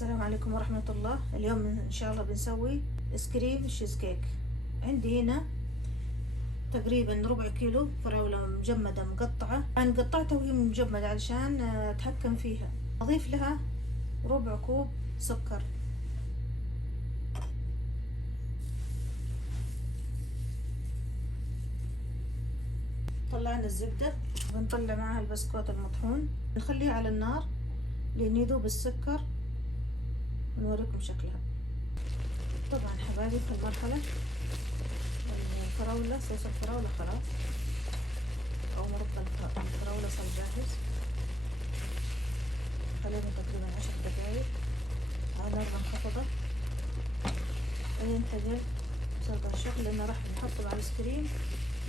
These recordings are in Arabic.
السلام عليكم ورحمة الله. اليوم إن شاء الله بنسوي سكريم تشيز كيك. عندي هنا تقريبا ربع كيلو فراولة مجمدة مقطعة. أنا قطعتها وهي مجمدة علشان أتحكم فيها. أضيف لها ربع كوب سكر، طلعنا الزبدة بنطلع معها البسكوت المطحون، نخليه على النار لين يذوب السكر ونوريكم شكلها. طبعا حبايبي في المرحلة الفراولة، صوص الفراولة خلاص أو مربى الفراولة صار جاهز. خلينا تقريبا 10 دقايق على نار منخفضة ينتقل بهذا الشكل، لأنه راح نحطه على الآيسكريم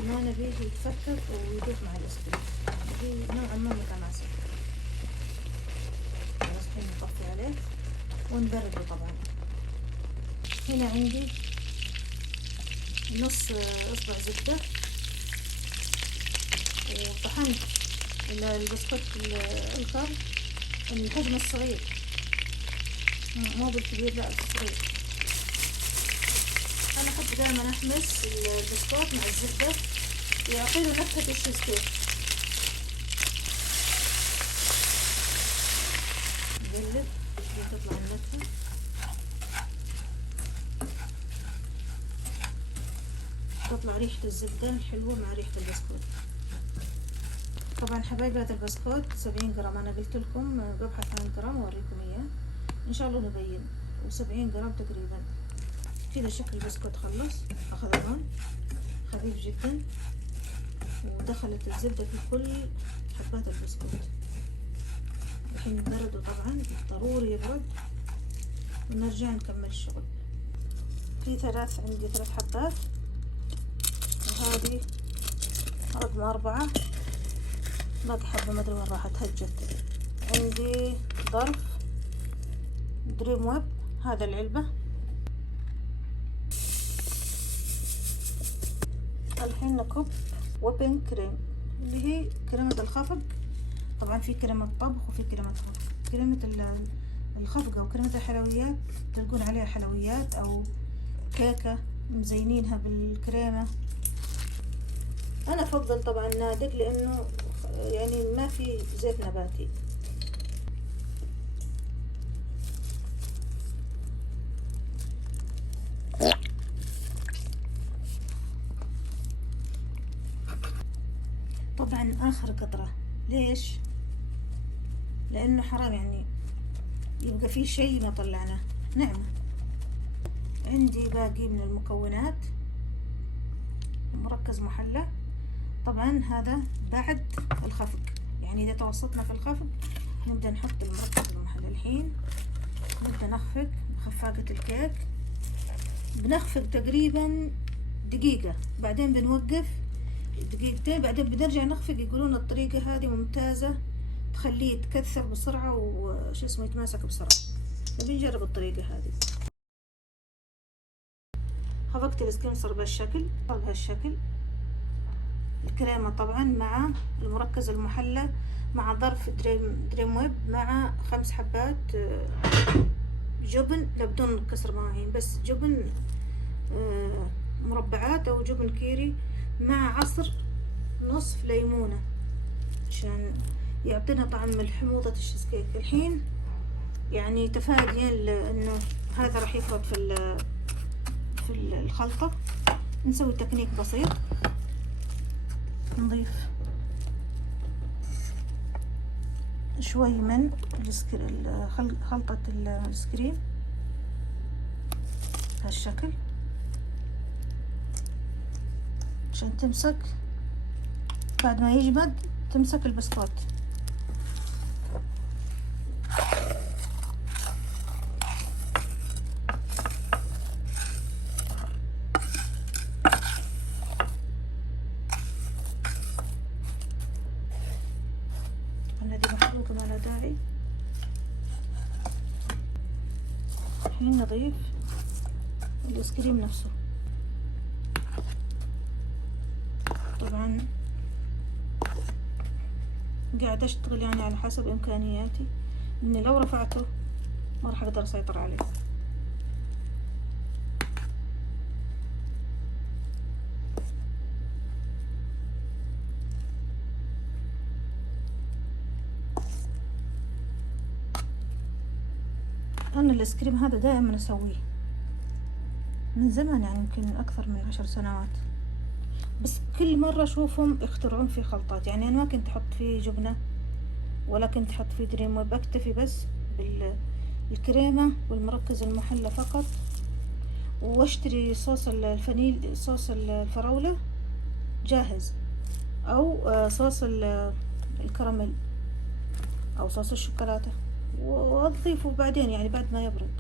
ما نبيه يتفكك ويدوب مع الآيسكريم، نبيه نوعا ما متماسك. خلاص الحين نطفي عليه ونبرده. طبعا هنا عندي نص اصبع زبدة، وطحنت البسكوت الخام الحجم الصغير مو بالكبير، لا الصغير. انا احب دائما احمس البسكوت مع الزبدة يعطيله نكهة الشيز كيك. نقلب تطلع النكهة. تطلع ريحة الزبدة الحلوة مع ريحة البسكوت. طبعا حبايبي هذا البسكوت 70 جرام، انا قلت لكم ببحث عن جرام واوريكم اياه ان شاء الله نبين، و70 جرام تقريبا. كذا شكل البسكوت خلص، اخذ لون خفيف جدا ودخلت الزبدة في كل حبات البسكوت. الحين برده طبعا ضروري يبرد ونرجع نكمل الشغل. في عندي 3 حبات، وهذه رقم 4 باقي حبة ما ادري وين راحت، هجت. عندي ظرف دريم ويب، هذا العلبة. الحين نكب ويبنج كريم اللي هي كريمة الخفق. طبعا في كريمة طبخ وفي كريمة خفق. كريمة الخفق او كريمة الحلويات تلقون عليها حلويات او كيكة مزينينها بالكريمة. انا افضل طبعا نادق لانه يعني ما في زيت نباتي. طبعا اخر قطرة، ليش؟ لانه حرام يعني يبقى في شيء ما طلعناه. نعمة. عندي باقي من المكونات مركز محلى. طبعا هذا بعد الخفق، يعني اذا توسطنا في الخفق نبدأ نحط المركز المحلى. الحين نبدأ نخفق بخفاقة الكيك، بنخفق تقريبا دقيقة، بعدين بنوقف دقيقتين، بعدين بنرجع نخفق. يقولون الطريقة هذه ممتازة تخليه يتكثف بسرعة وش اسمه يتماسك بسرعة، فبنجرب الطريقة هذه. خفقت السكين صار بهالشكل، الكريمة طبعا مع المركز المحلى مع ظرف دريم ويب مع 5 حبات جبن، لا بدون كسر مواعين، بس جبن مربعات او جبن كيري، مع عصر نصف ليمونة عشان يعطينا طعم الحموضة الشيز كيك. الحين يعني تفاديا انه هذا راح يفرط في الخلطة، نسوي تكنيك بسيط. نضيف شوي من خلطة السكريم هالشكل عشان تمسك بعد ما يجمد، تمسك البسكوت. ما له داعي. الحين نضيف الايس كريم نفسه. طبعا قاعدة اشتغل يعني على حسب امكانياتي، اني لو رفعته ما راح اقدر اسيطر عليه. انا الايس كريم هذا دائما اسويه من زمان، يعني يمكن اكثر من 10 سنوات، بس كل مرة اشوفهم يخترعون فيه خلطات. يعني انا ما كنت احط فيه جبنة ولا كنت احط فيه دريم ويب، اكتفي بس بالكريمة والمركز المحلى فقط، واشتري صوص الفانيل، صوص الفراولة جاهز، او صوص الكراميل او صوص الشوكولاتة، واضيفه بعدين يعني بعد ما يبرد.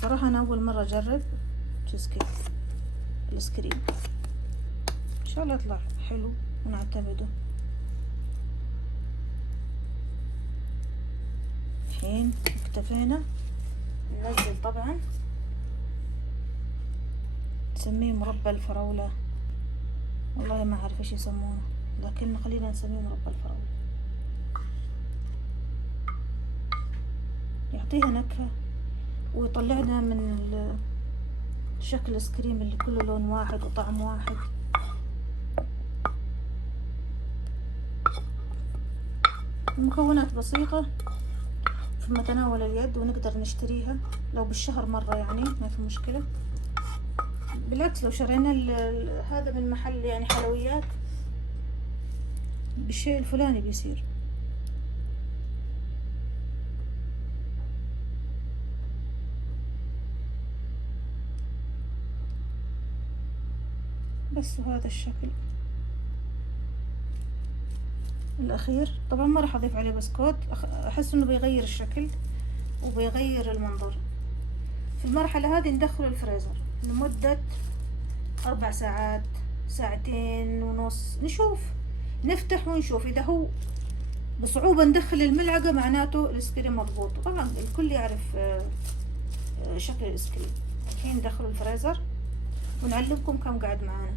صراحة انا اول مرة اجرب تشيز كيك الايس كريم، ان شاء الله يطلع حلو ونعتمده. الحين اكتفينا، ننزل طبعا نسميه مربى الفراولة، والله ما اعرف ايش يسمونه، لكن خلينا نسميه مربى الفراولة، يعطيها نكهة ويطلعنا من شكل الايس كريم اللي كله لون واحد وطعم واحد. المكونات بسيطة في متناول اليد، ونقدر نشتريها لو بالشهر مرة، يعني ما في مشكلة. بالعكس لو شرينا هذا من محل يعني حلويات بالشيء الفلاني بيصير. بس هذا الشكل الأخير. طبعا ما راح أضيف عليه بسكوت، أحس إنه بيغير الشكل وبيغير المنظر. في المرحلة هذه ندخل الفريزر لمدة 4 ساعات، 2.5 ساعة، نشوف، نفتح ونشوف. إذا هو بصعوبة ندخل الملعقة معناته الايس كريم مضبوط. طبعا الكل يعرف شكل الايس كريم. الحين ندخل الفريزر ونعلمكم كم قعد معانا.